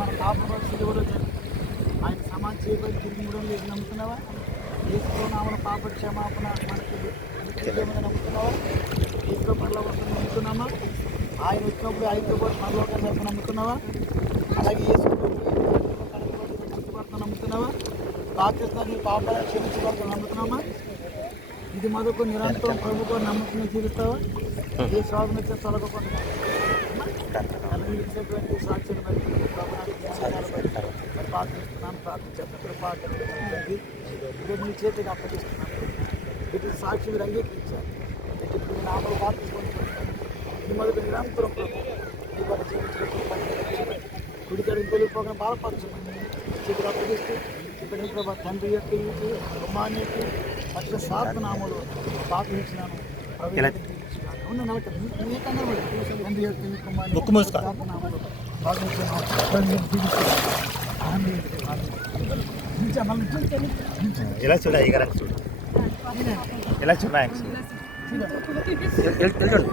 మన పాప సిలువలో ఆయన సమాజ చేయబడి తిరిగి కూడా లేదు నమ్ముతున్నావా? ఏసులో నామల పాప క్షమాపణ మనకి నమ్ముతున్నావా? ఏసులో పరలోకం నమ్ముతున్నామా? ఆయన వచ్చినప్పుడు ఆయనతో పాటు పరలోకం వైపు నమ్ముతున్నావా? అలాగే ఏసు రక్షించబడతా నమ్ముతున్నావా? పాకిస్తాన్ పాపాలను క్షమించబడతా నమ్ముతున్నామా? ఇది మొదలు నిరంతరం ప్రభుత్వ నమ్మకం జీవిస్తావా? ఏ స్వామి వచ్చే తొలగకుండా ఇచ్చినటువంటి సాక్షులు ప్రార్థిస్తున్నాను ప్రార్థించాను మీ చేతికి అప్పగిస్తున్నాను. వీటి సాక్షి మీరు అంగీకరించారు. ఇప్పుడు నేను ఆమె ప్రార్థించుకుంటున్నాను. ఇది మొదటి నిరంతరం ఈ పని జీవించడం గుడికడికి వెళ్ళిపోకుండా బాధపరచమని చేతికి అప్పగిస్తూ ఇక్కడ ప్రభా తండ్రి యొక్క కుమారుని యొక్క అక్షర స్వార్థనామలు ప్రార్థించినాను. ఎలా చూడా చూడు ఎలా చూడా చూడండి